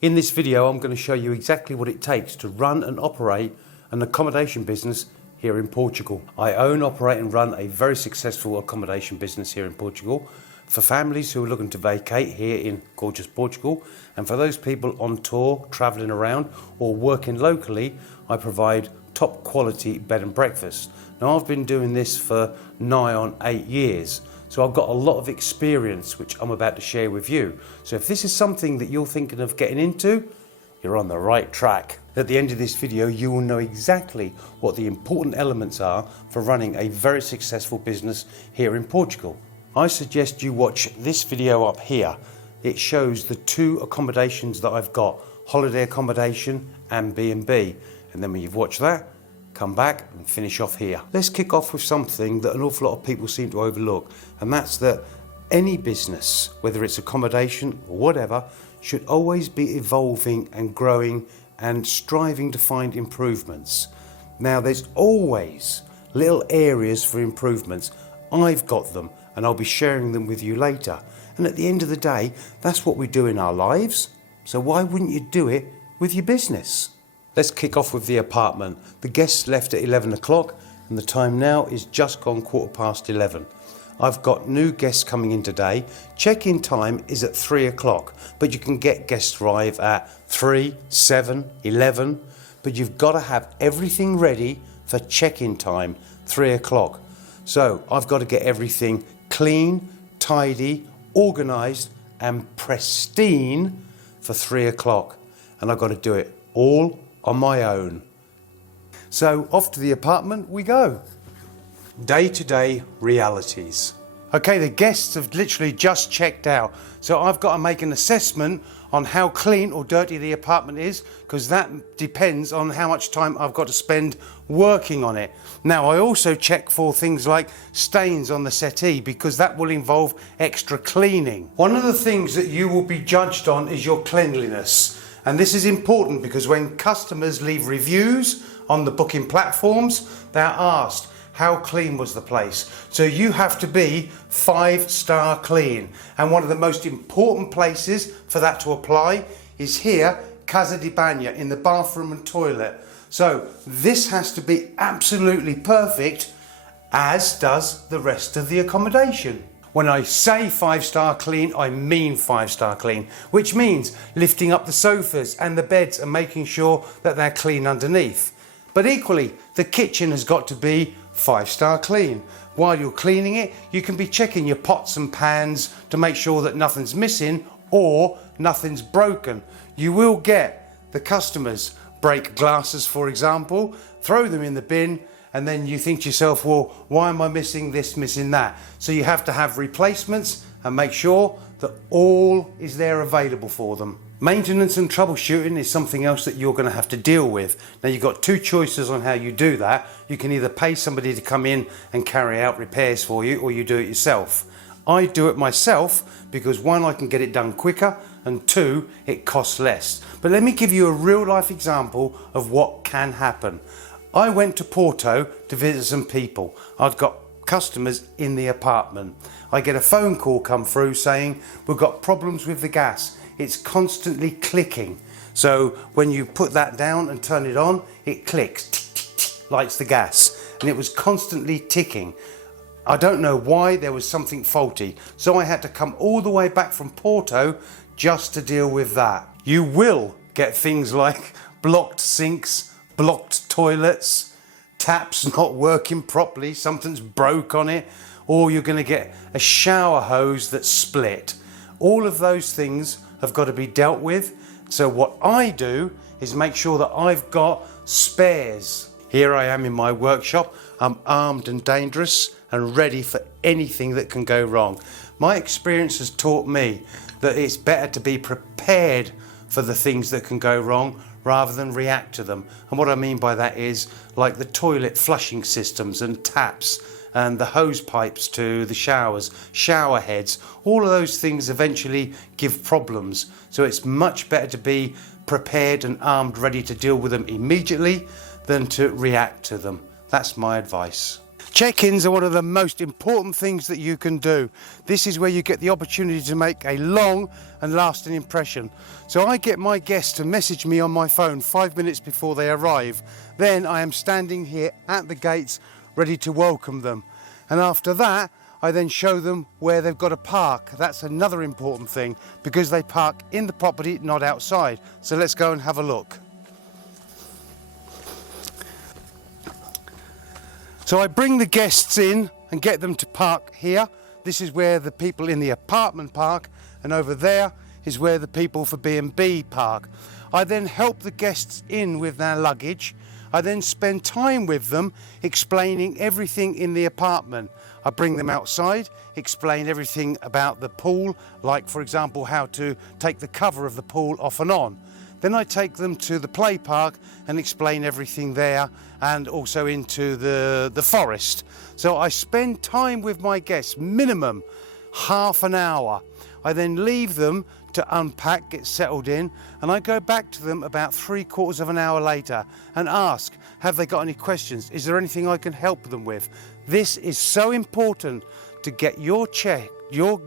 In this video, I'm going to show you exactly what it takes to run and operate an accommodation business here in Portugal. I own, operate and run a very successful accommodation business here in Portugal for families who are looking to vacate here in gorgeous Portugal, and for those people on tour, travelling around or working locally, I provide top quality bed and breakfast. Now, I've been doing this for nigh on 8 years. So I've got a lot of experience which I'm about to share with you. So if this is something that you're thinking of getting into, you're on the right track. At the end of this video, you will know exactly what the important elements are for running a very successful business here in Portugal. I suggest you watch this video up here. It shows the two accommodations that I've got, holiday accommodation and B&B. And then when you've watched that, come back and finish off here. Let's kick off with something that an awful lot of people seem to overlook, and that's that any business, whether it's accommodation or whatever, should always be evolving and growing and striving to find improvements. Now, there's always little areas for improvements. I've got them and I'll be sharing them with you later. And at the end of the day, that's what we do in our lives. So why wouldn't you do it with your business? Let's kick off with the apartment. The guests left at 11 o'clock and the time now is just gone 11:15. I've got new guests coming in today. Check-in time is at 3 o'clock, but you can get guests arrive at 3, 7, 11, but you've got to have everything ready for check-in time, 3 o'clock. So I've got to get everything clean, tidy, organised and pristine for 3 o'clock. And I've got to do it all on my own. So off to the apartment we go. Day-to-day realities. Okay, the guests have literally just checked out, so I've got to make an assessment on how clean or dirty the apartment is, because that depends on how much time I've got to spend working on it. Now, I also check for things like stains on the settee, because that will involve extra cleaning. One of the things that you will be judged on is your cleanliness. And this is important because when customers leave reviews on the booking platforms, they're asked, how clean was the place? So you have to be 5-star clean. And one of the most important places for that to apply is here, Casa de Banho, in the bathroom and toilet. So this has to be absolutely perfect, as does the rest of the accommodation. When I say 5-star clean, I mean 5-star clean, which means lifting up the sofas and the beds and making sure that they're clean underneath. But equally, the kitchen has got to be 5-star clean. While you're cleaning it, you can be checking your pots and pans to make sure that nothing's missing or nothing's broken. You will get the customers break glasses, for example, throw them in the bin, and then you think to yourself, well, why am I missing this, missing that? So you have to have replacements and make sure that all is there available for them. Maintenance and troubleshooting is something else that you're going to have to deal with. Now, you've got two choices on how you do that. You can either pay somebody to come in and carry out repairs for you, or you do it yourself. I do it myself because 1, I can get it done quicker, and 2, it costs less. But let me give you a real life example of what can happen. I went to Porto to visit some people. I'd got customers in the apartment. I get a phone call come through saying, we've got problems with the gas. It's constantly clicking. So when you put that down and turn it on, it clicks, tick, tick, tick, lights the gas. And it was constantly ticking. I don't know why, there was something faulty. So I had to come all the way back from Porto just to deal with that. You will get things like blocked sinks, blocked toilets, taps not working properly, something's broke on it, or you're going to get a shower hose that's split. All of those things have got to be dealt with. So what I do is make sure that I've got spares. Here I am in my workshop. I'm armed and dangerous and ready for anything that can go wrong. My experience has taught me that it's better to be prepared for the things that can go wrong rather than react to them. And what I mean by that is like the toilet flushing systems and taps and the hose pipes to the showers, shower heads, all of those things eventually give problems. So it's much better to be prepared and armed, ready to deal with them immediately than to react to them. That's my advice. Check-ins are one of the most important things that you can do. This is where you get the opportunity to make a long and lasting impression. So I get my guests to message me on my phone 5 minutes before they arrive. Then I am standing here at the gates ready to welcome them. And after that, I then show them where they've got to park. That's another important thing because they park in the property, not outside. So let's go and have a look. So I bring the guests in and get them to park here. This is where the people in the apartment park, and over there is where the people for B&B park. I then help the guests in with their luggage. I then spend time with them explaining everything in the apartment. I bring them outside, explain everything about the pool, like for example how to take the cover of the pool off and on. Then I take them to the play park and explain everything there, and also into the forest. So I spend time with my guests, minimum half an hour. I then leave them to unpack, get settled in, and I go back to them about 3/4 of an hour later and ask, have they got any questions? Is there anything I can help them with? This is so important to get your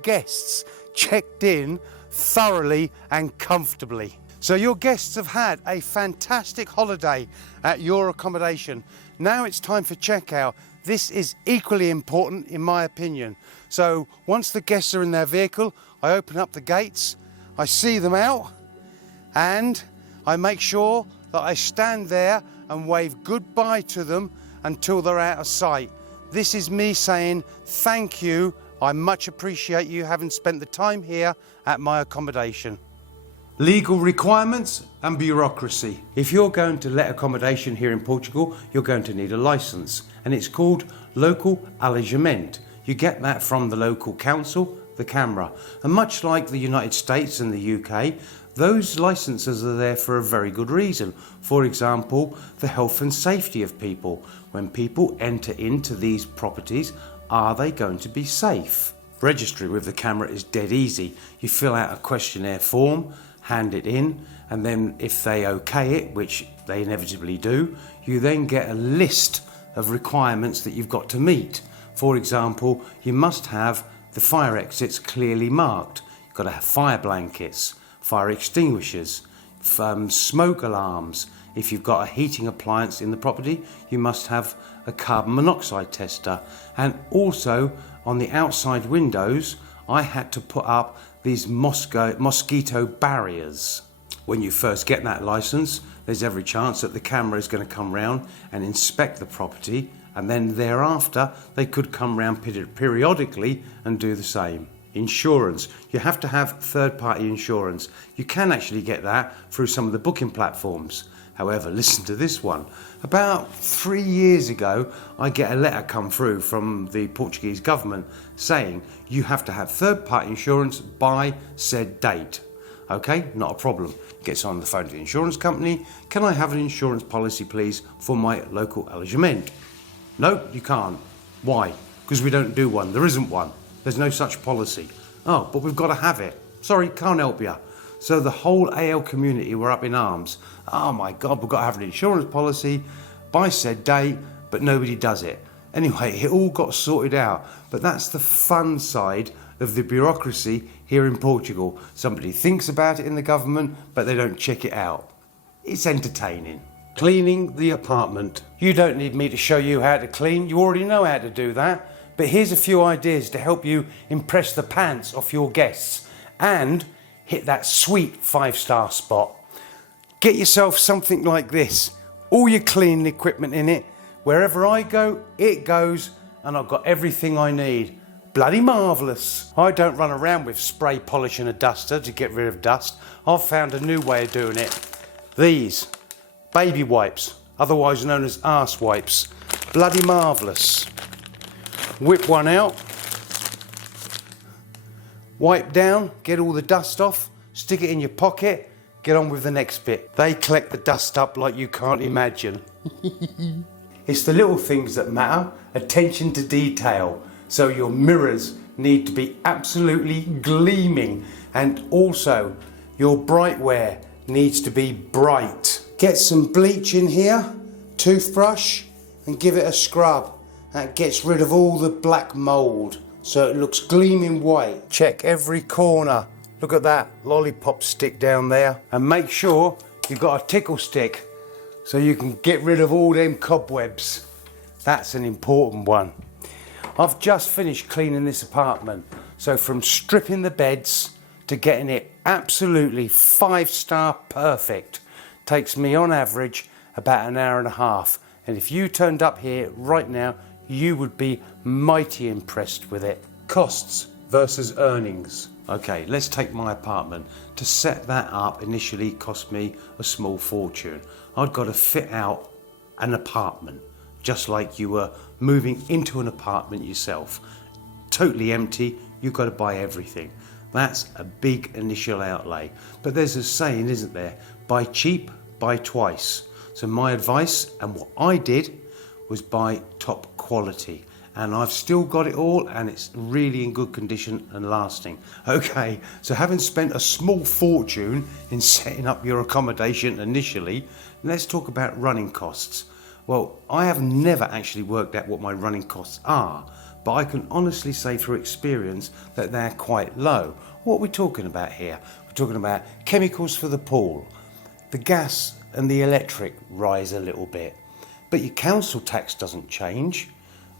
guests checked in thoroughly and comfortably. So your guests have had a fantastic holiday at your accommodation. Now it's time for checkout. This is equally important in my opinion. So once the guests are in their vehicle, I open up the gates, I see them out, and I make sure that I stand there and wave goodbye to them until they're out of sight. This is me saying thank you. I much appreciate you having spent the time here at my accommodation. Legal requirements and bureaucracy. If you're going to let accommodation here in Portugal, you're going to need a license, and it's called local alojamento. You get that from the local council, the Camera. And much like the United States and the UK, those licenses are there for a very good reason. For example, the health and safety of people. When people enter into these properties, are they going to be safe? Registry with the Camera is dead easy. You fill out a questionnaire form, hand it in, and then if they okay it, which they inevitably do, you then get a list of requirements that you've got to meet. For example, you must have the fire exits clearly marked. You've got to have fire blankets, fire extinguishers, smoke alarms. If you've got a heating appliance in the property, you must have a carbon monoxide tester. And also on the outside windows, I had to put up these mosquito barriers. When you first get that license, there's every chance that the Camera is going to come round and inspect the property, and then thereafter they could come round periodically and do the same. Insurance. You have to have third-party insurance. You can actually get that through some of the booking platforms. However, listen to this one. About 3 years ago, I get a letter come through from the Portuguese government saying you have to have third-party insurance by said date. Okay, not a problem. Gets on the phone to the insurance company. Can I have an insurance policy, please, for my local alojamento? No, you can't. Why? Because we don't do one. There isn't one. There's no such policy. Oh, but we've got to have it. Sorry, can't help you. So the whole AL community were up in arms. Oh my God, we've got to have an insurance policy by said date, but nobody does it. Anyway, it all got sorted out. But that's the fun side of the bureaucracy here in Portugal. Somebody thinks about it in the government, but they don't check it out. It's entertaining. Cleaning the apartment. You don't need me to show you how to clean. You already know how to do that. But here's a few ideas to help you impress the pants off your guests and hit that sweet 5-star spot. Get yourself something like this. All your cleaning equipment in it. Wherever I go, it goes, and I've got everything I need. Bloody marvellous. I don't run around with spray polish and a duster to get rid of dust. I've found a new way of doing it. These baby wipes, otherwise known as arse wipes. Bloody marvellous. Whip one out, wipe down, get all the dust off, stick it in your pocket, get on with the next bit. They collect the dust up like you can't imagine. It's the little things that matter, attention to detail. So your mirrors need to be absolutely gleaming, and also your brightware needs to be bright. Get some bleach in here, toothbrush, and give it a scrub. That gets rid of all the black mould so it looks gleaming white. Check every corner. Look at that lollipop stick down there. And make sure you've got a tickle stick so you can get rid of all them cobwebs. That's an important one. I've just finished cleaning this apartment. So from stripping the beds to getting it absolutely 5-star perfect takes me on average about an hour and a half. And if you turned up here right now, you would be mighty impressed with it. Costs versus earnings. Okay, let's take my apartment. To set that up initially cost me a small fortune. I'd got to fit out an apartment, just like you were moving into an apartment yourself. Totally empty, you've got to buy everything. That's a big initial outlay. But there's a saying, isn't there? Buy cheap, buy twice. So my advice, and what I did, was buy top quality. And I've still got it all, and it's really in good condition and lasting. Okay, so having spent a small fortune in setting up your accommodation initially, let's talk about running costs. Well, I have never actually worked out what my running costs are, but I can honestly say through experience that they're quite low. What are we talking about here? We're talking about chemicals for the pool. The gas and the electric rise a little bit, but your council tax doesn't change.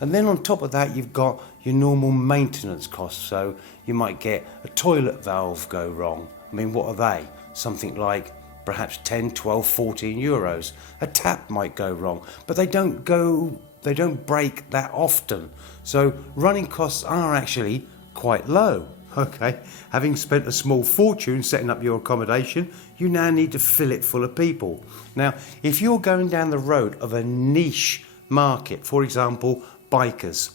And then on top of that, you've got your normal maintenance costs. So you might get a toilet valve go wrong. I mean, what are they? Something like perhaps 10, 12, 14 euros. A tap might go wrong, but they don't break that often. So running costs are actually quite low. Okay, having spent a small fortune setting up your accommodation, you now need to fill it full of people. Now, if you're going down the road of a niche market, for example, bikers,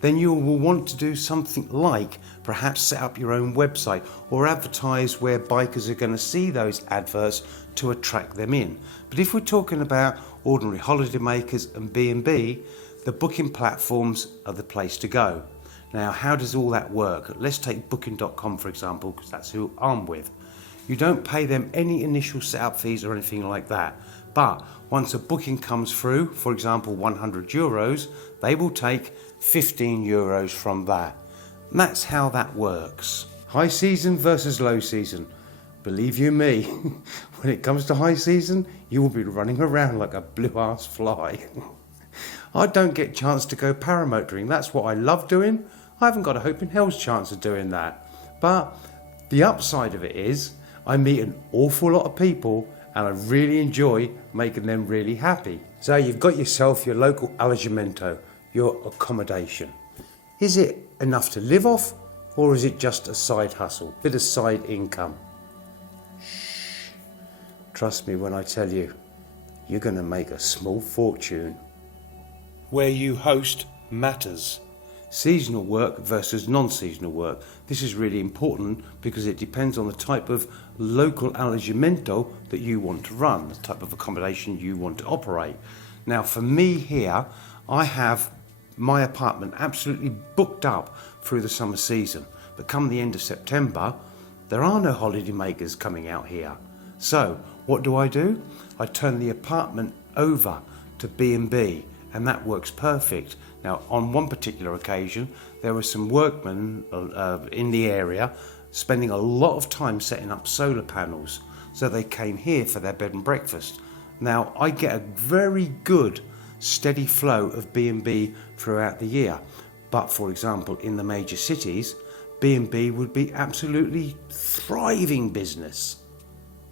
then you will want to do something like perhaps set up your own website or advertise where bikers are going to see those adverts to attract them in. But if we're talking about ordinary holidaymakers and B&B, the booking platforms are the place to go. Now, how does all that work? Let's take booking.com for example, because that's who I'm with. You don't pay them any initial setup fees or anything like that. But once a booking comes through, for example 100 euros, they will take 15 euros from that. And that's how that works. High season versus low season. Believe you me, when it comes to high season, you will be running around like a blue-ass fly. I don't get a chance to go paramotoring. That's what I love doing. I haven't got a hope in hell's chance of doing that. But the upside of it is I meet an awful lot of people and I really enjoy making them really happy. So you've got yourself your local allogamento, your accommodation. Is it enough to live off, or is it just a side hustle, bit of side income? Shh. Trust me when I tell you, you're going to make a small fortune. Where you host matters. Seasonal work versus non-seasonal work. This is really important because it depends on the type of local allogamento that you want to run, the type of accommodation you want to operate. Now for me here, I have my apartment absolutely booked up through the summer season. But come the end of September, there are no holidaymakers coming out here. So what do? I turn the apartment over to B&B, and that works perfect. Now, on one particular occasion, there were some workmen in the area spending a lot of time setting up solar panels, so they came here for their bed and breakfast. Now, I get a very good steady flow of B&B throughout the year, but for example, in the major cities, B&B would be absolutely thriving business.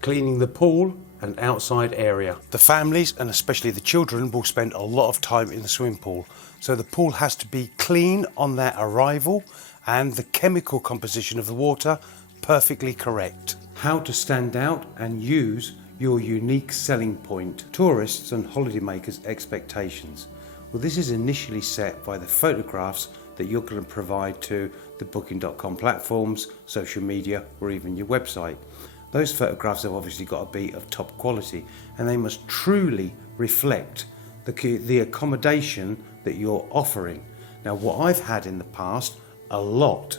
Cleaning the pool and outside area. The families, and especially the children, will spend a lot of time in the swimming pool. So the pool has to be clean on their arrival and the chemical composition of the water perfectly correct. How to stand out and use your unique selling point. Tourists and holidaymakers' expectations. Well, this is initially set by the photographs that you're going to provide to the booking.com platforms, social media, or even your website. Those photographs have obviously got to be of top quality, and they must truly reflect the accommodation that you're offering. Now, what I've had in the past a lot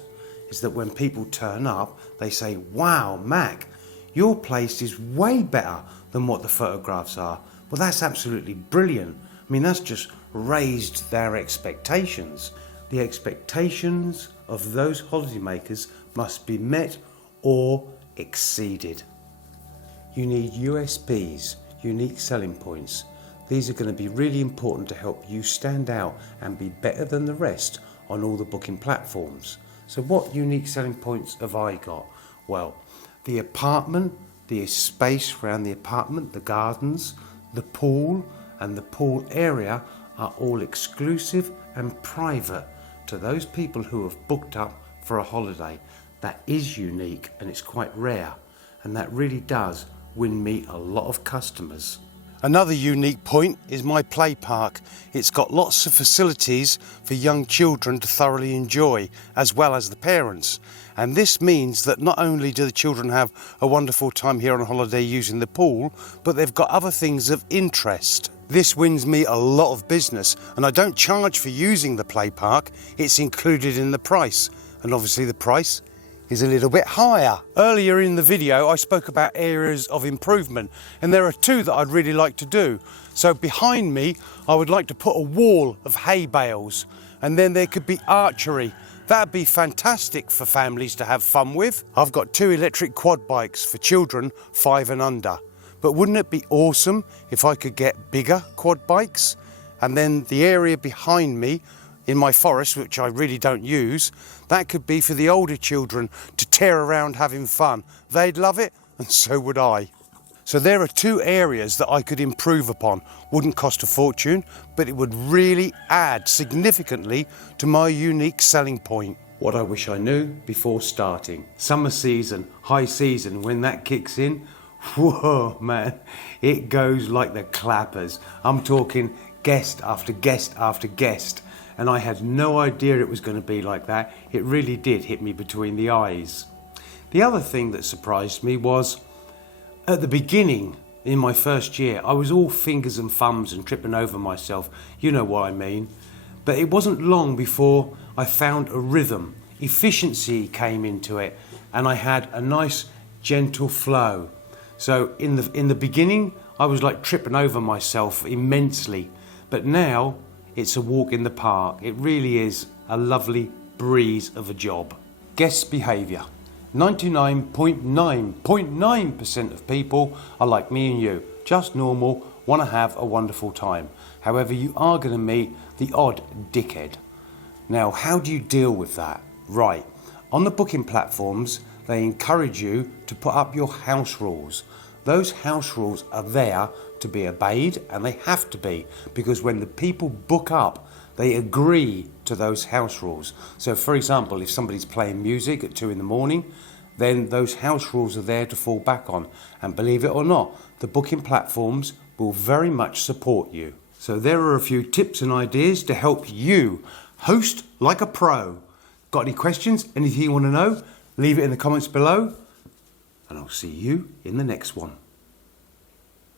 is that when people turn up, they say, "Wow, Mac, your place is way better than what the photographs are." Well, that's absolutely brilliant. I mean, that's just raised their expectations. The expectations of those holidaymakers must be met or exceeded. You need USPs, unique selling points. These are going to be really important to help you stand out and be better than the rest on all the booking platforms. So what unique selling points have I got? Well, the apartment, the space around the apartment, the gardens, the pool and the pool area are all exclusive and private to those people who have booked up for a holiday. That is unique and it's quite rare, and that really does win me a lot of customers. Another unique point is my play park. It's got lots of facilities for young children to thoroughly enjoy, as well as the parents. And this means that not only do the children have a wonderful time here on holiday using the pool, but they've got other things of interest. This wins me a lot of business, and I don't charge for using the play park. It's included in the price, and obviously the price is a little bit higher. Earlier in the video I spoke about areas of improvement, and there are two that I'd really like to do. So behind me I would like to put a wall of hay bales, and then there could be archery. That'd be fantastic for families to have fun with. I've got 2 electric quad bikes for children 5 and under. But wouldn't it be awesome if I could get bigger quad bikes? And then the area behind me in my forest, which I really don't use, that could be for the older children to tear around having fun. They'd love it, and so would I. So there are 2 areas that I could improve upon. Wouldn't cost a fortune, but it would really add significantly to my unique selling point. What I wish I knew before starting. Summer season, high season, when that kicks in, whoa man, it goes like the clappers. I'm talking guest after guest after guest. And I had no idea it was going to be like that. It really did hit me between the eyes. The other thing that surprised me was, at the beginning, in my first year, I was all fingers and thumbs and tripping over myself. You know what I mean. But it wasn't long before I found a rhythm. Efficiency came into it, and I had a nice, gentle flow. So in the beginning, I was like tripping over myself immensely. But now, it's a walk in the park. It really is a lovely breeze of a job. Guest behaviour. 99.9% of people are like me and you. Just normal, want to have a wonderful time. However, you are going to meet the odd dickhead. Now, how do you deal with that? Right. On the booking platforms, they encourage you to put up your house rules. Those house rules are there to be obeyed, and they have to be, because when the people book up, they agree to those house rules. So for example, if somebody's playing music at 2 in the morning, then those house rules are there to fall back on. And believe it or not, the booking platforms will very much support you. So there are a few tips and ideas to help you host like a pro. Got any questions? Anything you want to know? Leave it in the comments below, and I'll see you in the next one.